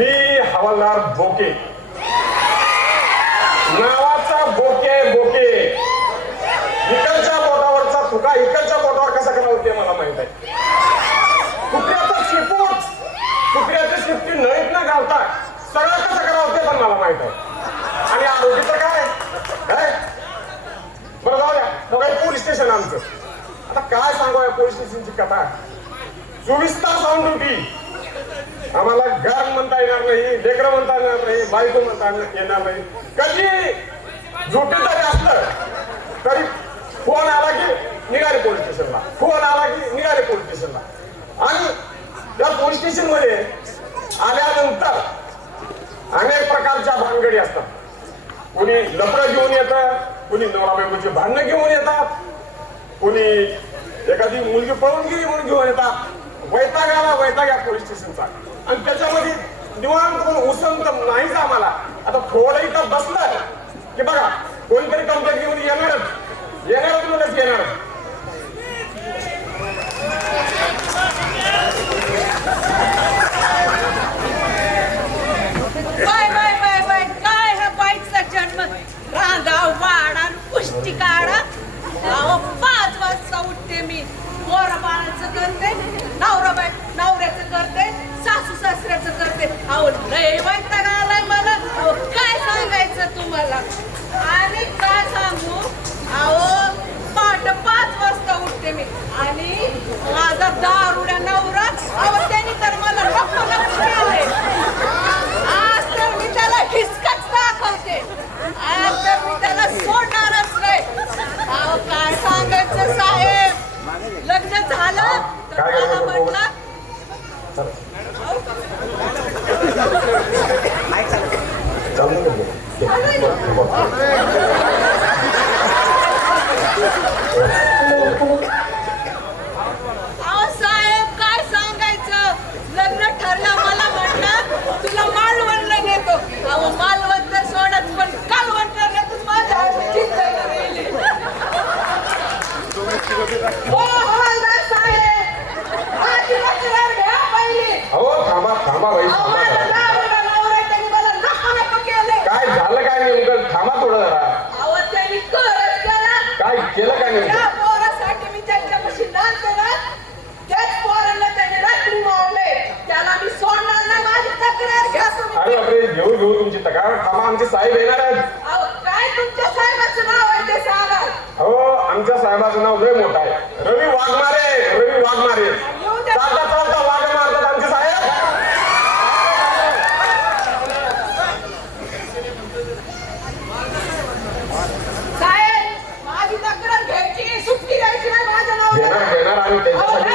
मी हवालदार बोके, नावाचा बोके बोके. इकडच्या बोटावरचा तुका इकडच्या बोटावर कसा करावं ते मला माहित आहे. कुत्र्याचा शिपूट, कुत्र्याची शिपटी नळीत न घालता सगळं कसं करावं ते पण मला माहित आहे. आणि आरोग्याचं काय काय बरं जाऊ द्या. बघा पोलीस स्टेशन आमचं. आता काय सांगू या पोलीस स्टेशनची कथा. 24 तास ऑन ड्युटी. आम्हाला घर म्हणता येणार नाही, लेकरं म्हणता येणार नाही, बायको म्हणता येणार नाही. कधी झोपे जरी असलं तरी फोन आला की निघाले पोलीस स्टेशनला, फोन आला की निघाले पोलीस स्टेशनला. आणि त्या पोलीस स्टेशन मध्ये आल्यानंतर अनेक प्रकारच्या भानगडी असतात. कोणी लफडं घेऊन येतं, कोणी नवरा बायकोची भांडणं घेऊन येतात, कोणी एखादी मुलगी पळून गेली म्हणून घेऊन येतात. वैताग आला वैताग या पोलीस स्टेशनचा. आणि त्याच्यामध्ये निवांत पण उसंत नाहीच आम्हाला. आता थोडं इथं बसलं की बघा कोणतरी कंप्लेंट घेऊन येणारच म्हणूनच येणार. काय हा बाईचा जन्म. रांगा वाडा पुष्टी काढा. 5 वाजता उठते मी. पोरा बाळाचं करते, नवऱ्याचं करते, सासू सासऱ्याचं करते. अहो लय वैताग आलाय मला. अहो काय सांगायचं तुम्हाला. आणि काय सांगू, अहो पहाटे 5 वाजता उठते मी. आणि माझा दारुड्या नवरा, अहो त्याने तर मला नको केलंय. आज तर मी त्याला हिसकाच दाखवते. आज तर मी त्याला सोडणारच नाही. अहो काय सांगायचं साहेब. लग्न झालं तर मला म्हटलं साहेब काय सांगायचं. लग्न ठरलं मला म्हटलं तुला मालवणला नेतो. अहो मालवण तर सोडत पण कालवण करण्यातच माझ्या जिंकली. थांबा बाई, काय झालं काय नेमकं. थांबा थोडं जरा. काय केलं काय नेमकं. पोरासाठी मी त्यांच्यापाशी नांदते ना, त्याच पोराला त्याने रात्री मारले. त्याला मी सोडणार नाही. माझी तक्रार घ्या तुम्ही. अरे बापरे, घेऊ तुमची तक्रार. थांबा, आमचे साहेब येणार आहेत. काय तुमच्या साहेबाचं नाव आहे ते सांगा. हो, आमच्या साहेबाचं नाव लय मोठं आहे. रवी वाघमारे. रवी वाघमारे. चालता चालता वाघ मारतात आमचे साहेब. साहेब माझी तक्रार घ्यायची, सुट्टी द्यायची नाही माझ्या नावावर. घेणार आणि त्यांच्यासाठी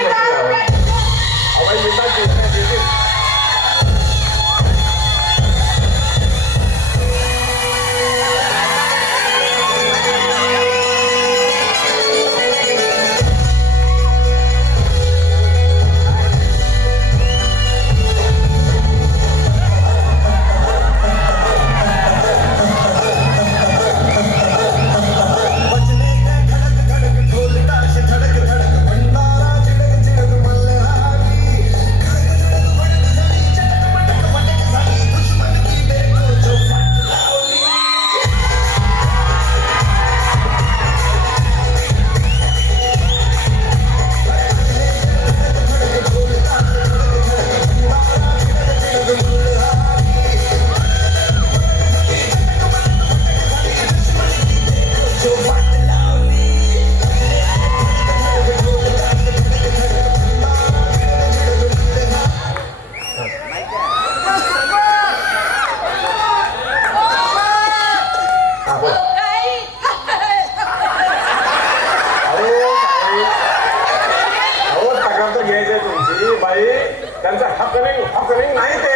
त्यांचा हकलिंग नाही. ते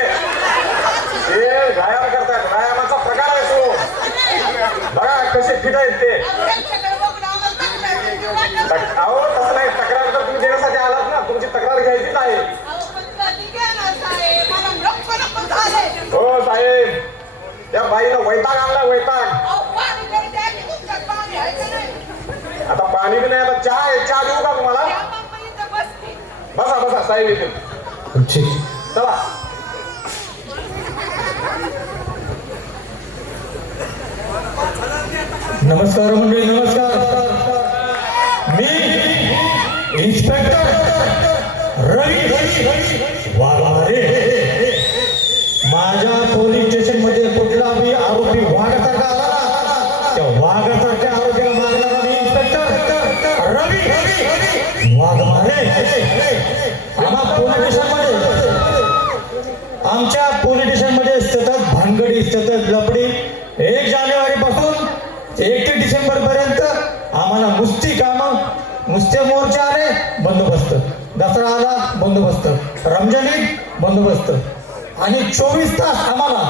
व्यायाम करतात. व्यायामाचा प्रकार आहे तो. बघा कसे फिट आहेत ते. अहो तसं नाही. तक्रार तर तुम्ही देण्यासाठी आलात ना. तुमची तक्रार घ्यायचीच आहे. हो साहेब, त्या बाईनं वैताग आणला. वैताग. आता पाणी बी नाही. आता चहा देऊ का तुम्हाला. बसा बसा साहेब येतील. चला नमस्कार मंडळी, नमस्कार. मी इन्स्पेक्टर रवी वाघमारे. माझ्या पोलीस स्टेशन मध्ये कुठला मी आरोपी वाघासारखा आला ना, त्या वाघासारख्या आरोपीला मारणारा मी इन्स्पेक्टर रवी वाघमारे. आमच्या पोलीस स्टेशन मध्ये सतत भानगडी, सतत लपडी. 1 जानेवारी पासून 1 डिसेंबर पर्यंत आम्हाला नुसती कामं, नुसते मोर्चे आले बंदोबस्त, दसरा आला बंदोबस्त, रमजान ईद बंदोबस्त, आणि 24 तास आम्हाला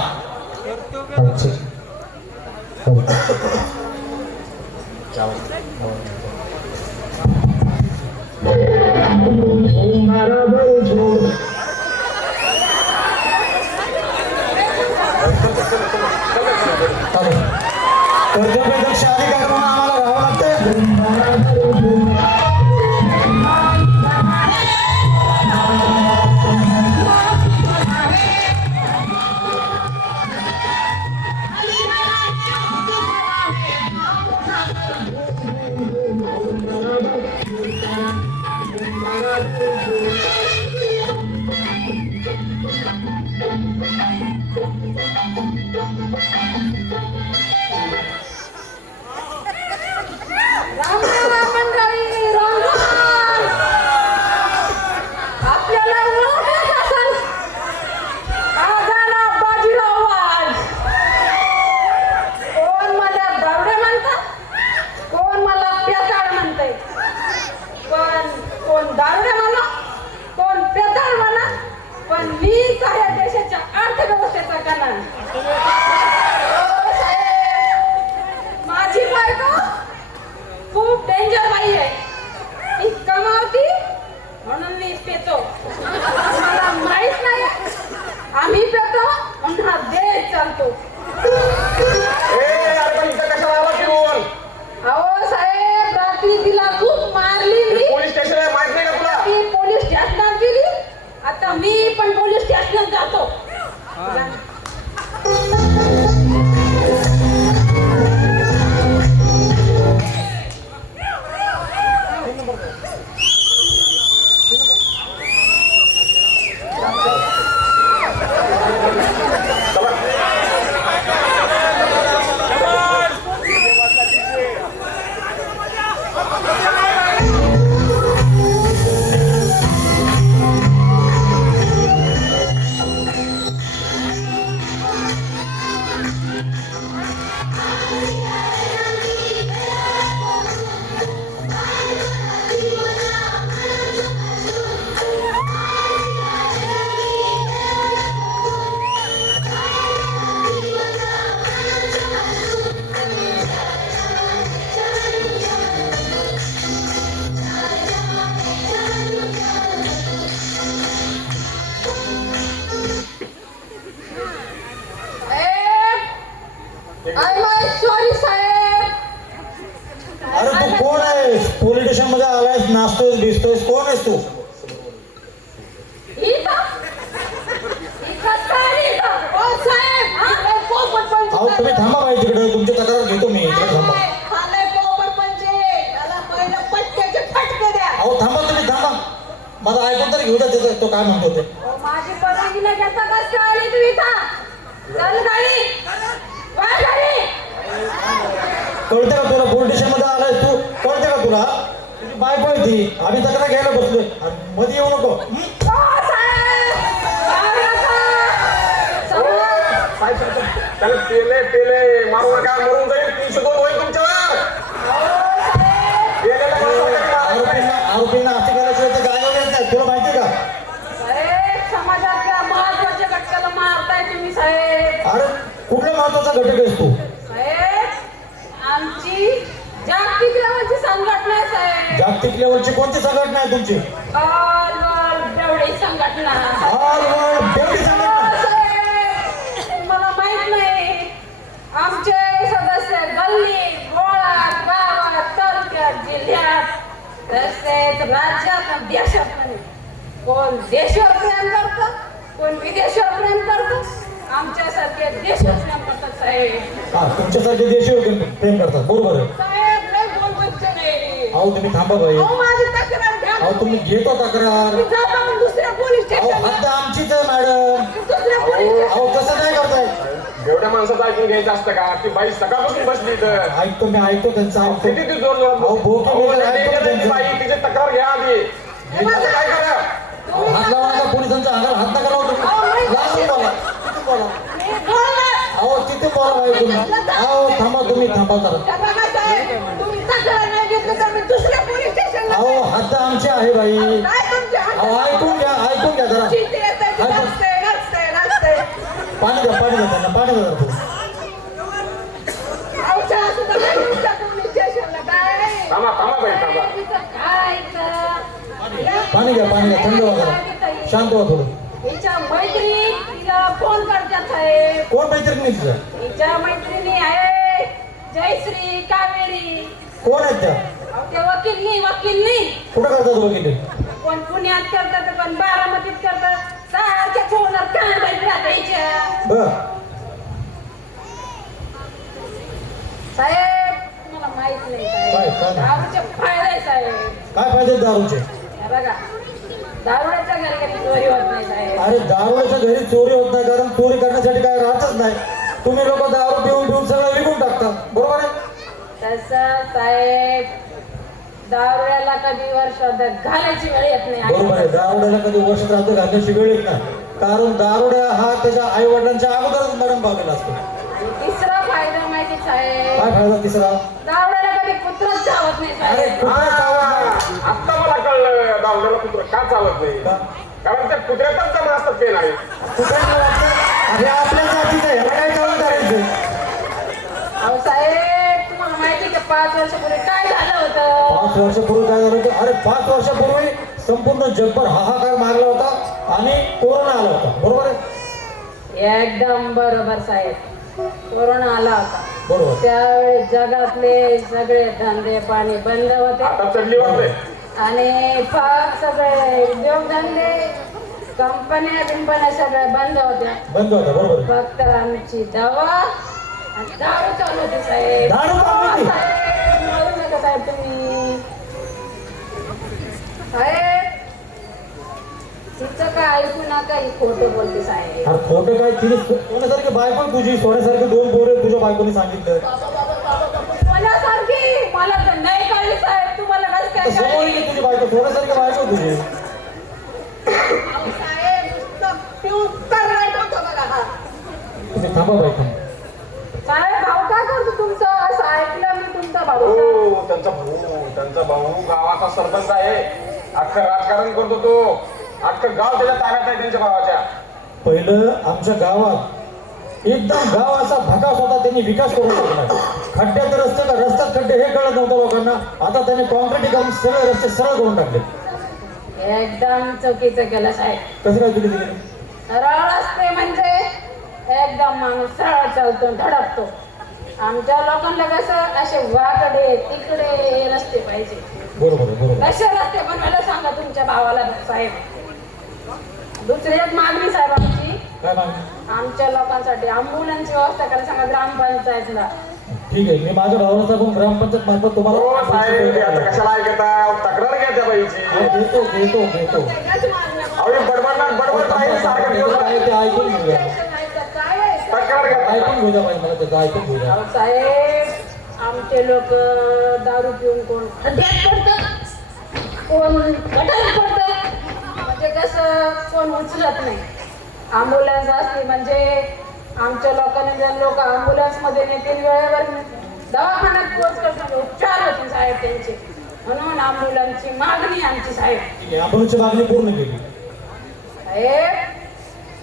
कर्तव्यदक्ष अधिकारी म्हणून आम्हाला राहावं लागतं. माझी बायको खूप डेंजर बाई आहे. ती कमावती म्हणून मी पेतो. मला माहित नाही आम्ही पेतो म्हणून हा देश चालतो. अहो साहेब, रात्री तिला खूप मारली मी. पोलीस स्टेशन आहे माहित नाही का तुला? ती पोलीस स्टेशनात गेली. आता मी पण पोलीस स्टेशनात जातो. अरे तू कोण आहेस? पोलीस स्टेशन मध्ये आलायस, नाचतोयस, भिजतोयस, कोण आहेस तू? अहो तुम्ही थांबा बाई, तिकडे तुमची तक्रार घेतो मी. इकडे थांबा. अहो थांबा, तुम्ही थांबा, माझं ऐकून तर घेऊ द्या त्याचं, तो काय म्हणतो ते. माझी परवानगी न घेता कसं काय आली तुम्ही इथं? चल गाडी, वा गाडी. कळते का तुला? पोलीस स्टेशन मध्ये आलायस तू, कळते का तुला? तुझी बायको आहे ती, आम्ही तक्रार घ्यायला बसलोय, मध्ये येऊ नको. त्याला पेले मारू नका, मरून जाईल. 302 होईल तुमच्यावर. आरोपींना असे केल्याशिवाय ते जागेवर येत नाही, तुला माहिती का? समाजातल्या महत्वाच्या घटकाला मारताय तुम्ही साहेब. अरे कुठला महत्वाचा घटक आहेस तू? साहेब, आमची जागतिक लेवलची संघटना आहे साहेब. जागतिक लेवलची कोणती संघटना आहे तुमची? ऑल वर्ल्ड बेवडी संघटना. ऑल वर्ल्ड बेवडी संघटना. साहेब, मला माहित नाही आमचे सदस्य गल्ली गोळात गावात तालुक्यात जिल्ह्यात तसेच राज्यात आणि देशात कोण देशावर प्रेम करतं, कोण विदेशावर प्रेम करतं, आमच्यासारखे देश प्रेम करतात साहेब. हा तुमच्यासारखे देशी प्रेम करतात बरोबर आहे. साहेब लय बोलबच्चे नाही. अहो तुम्ही थांबा बाई. अहो माझी तक्रार घ्या. अहो तुम्ही घेतो तक्रार. मी जातो मग दुसऱ्या पोलीस अहो स्टेशनला. हद्द आमचीच आहे मॅडम. दुसऱ्या पोलीस स्टेशन. अहो तसं नाही करताय. एवढ्या माणसाचं ऐकून घ्यायचं असतं का? ती बाई सकाळपासून बसली इथं. ऐकतो मी ऐकतो त्यांचं ऐकतो. किती ती जोर जोरात अहो, भोके अहो, गेले, नाही ऐकतो गेलं ती त्यांचं. बाई, तिची तक्रार घ्या आधी. तुमचं काय करा? हात लावा नका पोलिसांच्या अंगाला हात नका लावू तुम्ही. लावून बोला तिथे बोला. मी बोलणार. अहो तिथे बोला बाई तुम्ही. अहो थांबा तुम्ही थांबा जरा. त्या बघा साहेब, तुम्ही तक्रार नाही घेतली तर मी दुसऱ्या पोलीस स्टेशनला अहो जाईन. हद्द आमची आहे बाई. काय तुमच्या अहो हातात? ऐकून घ्या जरा. चिंते येते, ती नाचते, नाचते, नाचते. पाणी द्या त्यांना पाणी द्या जरा. अहो, चहा सुद्धा नाही तुमच्या पोलीस स्टेशनला. काय? थांबा बाई थांबा. काय इथं? पाणी घ्या थंड व्हा जरा. शांत व्हा थोडं. हिच्या मैत्रिणी तिला फोन करतात साहेब. कोण मैत्रिणी तुझं? हिच्या मैत्रिणी आहे जयश्री, कावेरी. कोण आहेत त्या? अहो, ते वकील कुठं करतात वकील? कोण पुण्यात करतात, पण बारामतीत करतात. सारख्या फोनवर कान बाई राहतायच्या. बर साहेब मला माहित नाही काय साहेब. दारूचे फायदे साहेब. काय फायदे दारूचे? हे बघा, दारुड्याच्या घरी चोरी होत नाही साहेब. अरे दारूच्या घरी चोरी होत नाही कारण चोरी करण्यासाठी काय राहतच नाही. तुम्ही लोक दारू पिऊन सगळं विकून टाकता बरोबर आहे. तसं साहेब दारुड्याला कधी वर्षात घालायची वेळ येत नाही. बरोबर आहे. दारुड्याला कधी वर्ष राहतो घालण्याची वेळ येत नाही कारण दारुड्या हा त्याच्या आई वडिलांच्या अगोदरच मरण पावलेला असतो. आणि तिसरा फायदा माहिती साहेब, काय फायदा तिसरा? दारुड्याला कधी कुत्रच चावत नाही अरे साहेब. कुत्रा चावत नाही. आता मला कळलं दावण्याला कुत्र का चालत नाही. का? कारण त्या कुत्र्यातच जमा असतात ते नाही. कुत्र्याला वाटतं अरे आपल्या जातीचं आहे ह्याला काय चालू करायचं? अहो साहेब तुम्हाला माहिती का 5 वर्षापूर्वी काय झालं होतं? 5 वर्षापूर्वी काय झालं होतं? अरे 5 वर्षापूर्वी संपूर्ण जगभर हाहाकार मारला होता आणि कोरोना आला होता बरोबर आहे. एकदम बरोबर साहेब. कोरोना आला होता. बरोबर. त्यावेळी जगातले सगळे धंदे पाणी बंद होते आता चढली वाटते. आणि सगळे उद्योगधंदे कंपन्या बिंपन्या सगळ्या बंद होत्या. बंद होता बरोबर. फक्त आमची दवा आणि दारू चालू होती साहेब. दारू चालू होती? साहेब, मारू नका साहेब तुम्ही. साहेब तिचं काय ऐकू नका, ही खोटं बोलते साहेब. अरे खोटं काय? तिने सोन्यासारखी बायको तुझी सोन्यासारखे 2 पोरे तुझ्या बायकोने सांगितलं. कोणासारखी? मला तर नाही कळली साहेब. तुम्हाला कसं काय समोर कळली? की तुझी बायको सोन्यासारखी बायको तुझी. अहो, साहेब नुसतं पिऊन तरंगत होतं बघा हा. तुम्ही थांबा बाई थांबा. साहेब भाऊ काय करतो तुमचं? असं ऐकलं मी तुमचा भाऊ. हो त्यांचा भाऊ गावाचा सरपंच आहे. अख्खं राजकारण करतो तो. अख्खं गाव त्याच्या ताब्यात आहे त्यांच्या भावाच्या. पहिलं आमच्या गावात एकदम गाव असा भकास होता. त्यांनी विकास करून टाकला. खड्ड्यात रस्ते का रस्त्यात खड्डे हे कळत नव्हतं लोकांना. आता त्यांनी कॉन्क्रीटीकरण सगळे रस्ते सरळ करून टाकले. एकदम चुकीचं केलं साहेब. कसं काय तुम्ही केलं? सरळ रस्ते म्हणजे एकदम माणूस सरळ चालतो धडकतो. आमच्या लोकांना कसं असे वाकडे तिकडे रस्ते पाहिजे. बरोबर आहे बरोबर. कसे रस्ते बनवायला सांगा तुमच्या भावाला साहेब. दुसरी एक मागणी साहेब आमची, काय मागणी? आमच्या लोकांसाठी अँब्युलन्सची व्यवस्था करायला सांगा ग्रामपंचायतला. ठीक आहे मी माझ्या भावाला सांगून ग्रामपंचायत मार्फत हो तुम्हाला साहेब ते आता कशाला ऐकता? तक्रार घ्या त्या बाईची. घेतो घेतो घेतो. त्याच मागण्या. अहो हे बडबड राहील सारखं दिवस. काय ते ऐकून घेऊया. काय आहे? तक्रार घ्या. ऐकून घेऊया पाहिजे मला त्याचं ऐकून घेऊया. अहो साहेब आमचे लोक दारू पिऊन कोण खड्ड्यात पडतं, कोण गटारात पडतं. म्हणजे कसं कोण उचलत नाही. अँब्युलन्स असते म्हणजे आमच्या लोकांनी जर लोक अँब्युलन्स मध्ये नेतील वेळेवर दवाखान्यात पोहोच करतात उपचार होते साहेब त्यांचे. म्हणून अँब्युलन्सची मागणी आमची साहेब. आपणची मागणी पूर्ण केली. साहेब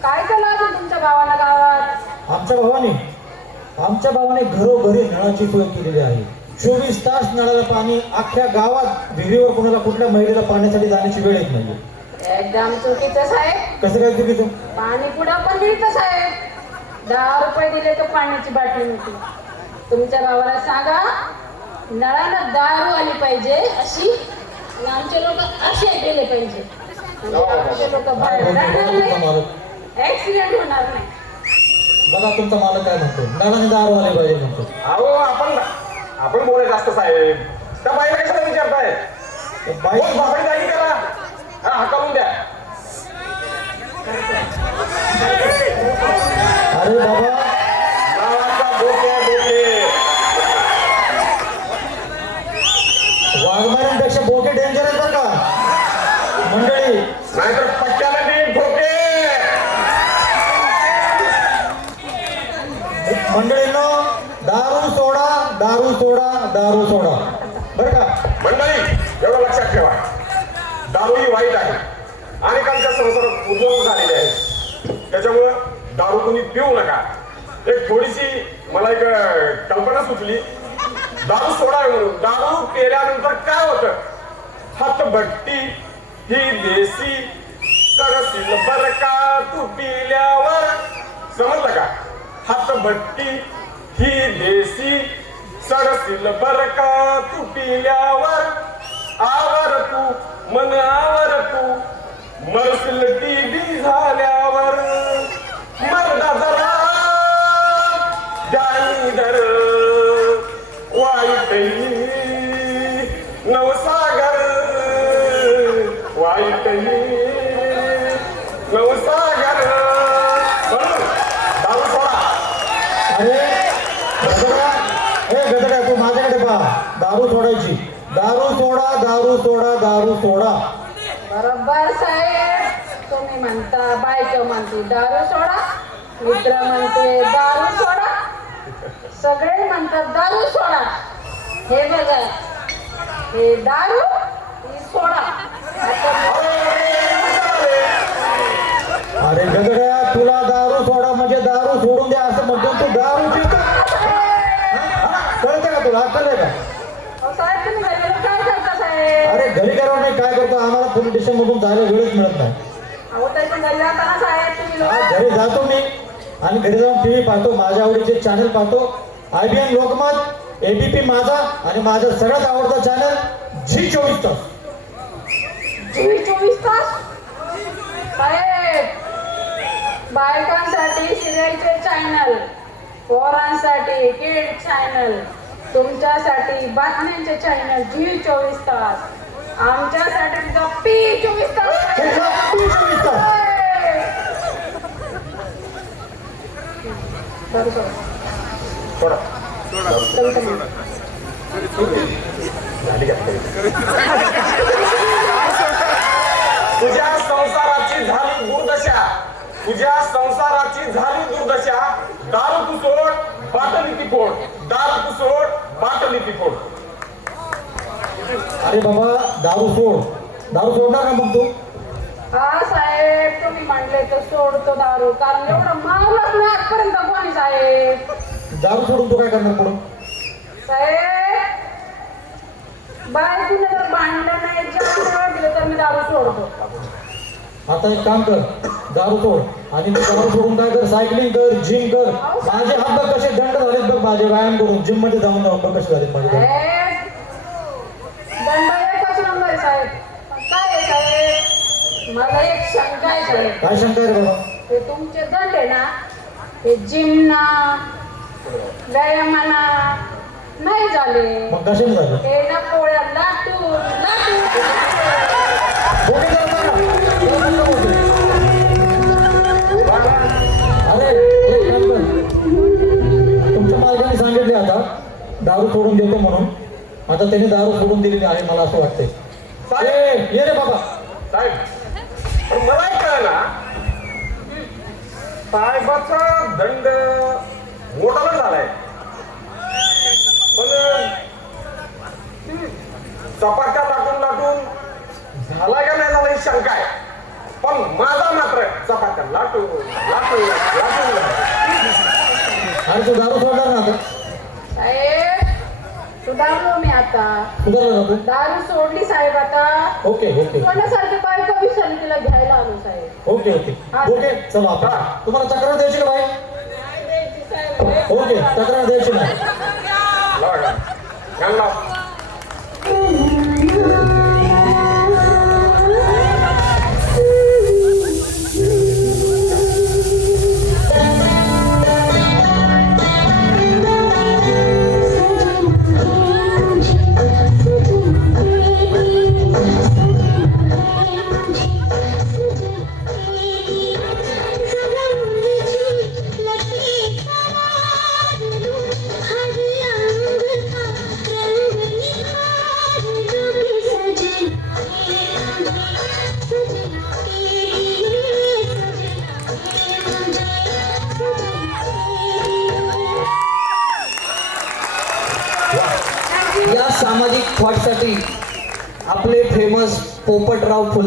काय केलं असेल तुमच्या गावाला गावात? आमच्या भावाने घरोघरी नळाची सोय केलेली आहे. 24 तास नळाला पाणी. अख्ख्या गावात विहिरीवर कोणाला कुठल्या महिलेला पाण्यासाठी जाण्याची वेळ येत नाही. एकदम चुकीचं साहेब. कसं काय चुकीचं? पाणी पुढं पण मिळतं साहेब. 10 रुपये दिले तर पाण्याची बाटली मिळते. तुमच्या भावाला सांगा नळाला दारू आली पाहिजे अशी आणि आमचे लोक असे गेले पाहिजे. म्हणजे आमचे लोक बाहेर जाणार नाही, ऍक्सिडेंट होणार नाही. बघा तुमचा मालक काय म्हणतो, नगाने दारू आले पाहिजे म्हणतो. अहो आपण बोलायचं असतं साहेब. त्या बाईला कशाला विचारताय? बाई कोण बापडी जागी करा, हा हाकालून द्या. अरे बाबा नावाचा बोके वाघमाऱ्यांपेक्षा बोके डेंजर आहेत बरं का मंडळी. नाहीतर पट्ट्याला दे बोके. मंडळींनो, दारू सोडा, दारू सोडा, दारू सोडा बरं का. मंडळी एवढं लक्षात ठेवा, दारू ही वाईट आहे आणि कालच्या संसारात उद्योग झालेले आहे. त्याच्यामुळं दारू कोणी पिऊ नका. एक थोडीशी मला एक कल्पना सुचली, दारू सोडावे म्हणून. दारू पिल्यानंतर काय होतं? हातभट्टी ही देशी सरसील बर का तू पिल्यावर. समजलं का? हातभट्टी ही देशी सरसील बर का तू पिल्यावर. आवर तू मन आवर तू मरसील टीबी झाल्यावर. मरदा जरा जानी दर वाईट नवसागर वाईट नवसागर. म्हणून दारू सोडा. अरे गदड्या, हे गदड्या तू माझ्याकडे पहा. दारू सोडायची. दारू सोडा, दारू सोडा, दारू सोडा. बरोबर साहेब, तुम्ही म्हणता, बायको म्हणते दारू सोडा, मित्र म्हणते दारू सोडा, सगळे म्हणतात दारू सोडा. हे बघा, हे दारू ही सोडा. अरे गदड्या, तुला दारू सोडा म्हणजे दारू सोडून द्या असं म्हणतो तू. दारू पितो कळतं का तुला? अक्कल आहे का? अहो साहेब, तुम्ही घरी काय करता साहेब? अरे घरी करावं नाही काय करतो, आम्हाला पोलीस स्टेशन मधून जायला वेळच मिळत नाही. अहो त्याच्या घरी जाताना साहेब तुम्ही हा, लोक घरी जातो मी आणि घरी जाऊन टीव्ही पाहतो, माझ्या आवडीचे चॅनल पाहतो. IBN लोकमत, ABP माझा आणि माझा सगळ्यात आवडता चॅनल झी 24 तास. 24 तास साहेब, बायकांसाठी सिरियलचे चॅनल, पोरांसाठी किड चॅनल, तुमच्यासाठी बातम्यांचे चॅनल झी 24 तास, आमच्यासाठी गप्पी 24 तास. हे गप्पी 24 तास. बरं, बरं. सोडा. झाली का? तुझ्या संसाराची झाली दुर्दशा, तुझ्या संसाराची झाली दुर्दशा. दारू तू सोड, बाटली ती फोड. दारू तू सोड, बाटली ती फोड. अरे बाबा दारू सोड. दारू सोडणार ना मग तू? हा साहेब, तुम्ही म्हणले तर सोडतो दारू, कारण एवढं मावलंच नाही आजपर्यंत कोणी साहेब. दारू सोडून तू काय करणार पुढं? साहेब, बायकोने जर भांडलं नाही, जेवण दिलं तर मी दारू सोडतो. आता एक काम कर, दारू सोड आणि तू दारू सोडून काय कर, सायकलिंग कर, जिम कर. माझे हात बघ कसे दंड झालेत बघ माझे, व्यायाम करून जिम मध्ये जाऊन जाऊन बघ कसे झालेत माझे दंड. साहेब, दंड एकच नंबर आहे साहेब. पण काय आहे साहेब, मला एक शंका आहे साहेब. काय शंका आहे रे बाबा? ते तुमचे दंड आहे ना, ते जिमना व्यायामाना नाही झाले, मग कशाने झालं? ते ना पोळ्या लाटून लाटून बोके जरा बघा. अरे एक काम कर, तुमच्या मालकाने सांगितले आता दारू सोडून देतो म्हणून. आता त्याने दारू सोडून दिलेली आहे मला असं वाटतंय. ए, ये रे बाबा. साहेब, पण मला एक कळलं, साहेबाचा दंड मोठाला झालाय, पण चपात्या लाटून लाटून झाला का नाही झाला ही शंका आहे. पण माझा मात्र चपात्या लाटून लाटून लाटून. अरे तू दारू सोडणार ना आता? साहेब, सुधारलो मी आता, सुधारला ना तू? दारू सोडली साहेब आता. ओके ओके कोणासारखे बायको विसरली, तिला घ्यायला आलो साहेब. ओके ओके ओके चला आता. तुम्हाला तक्रार द्यायची का बाई? ओके तक्रार द्यायची नाही. लावा का? घाल लाव. या सामाजिक थॉटसाठी आपले फेमस पोपटराव फुले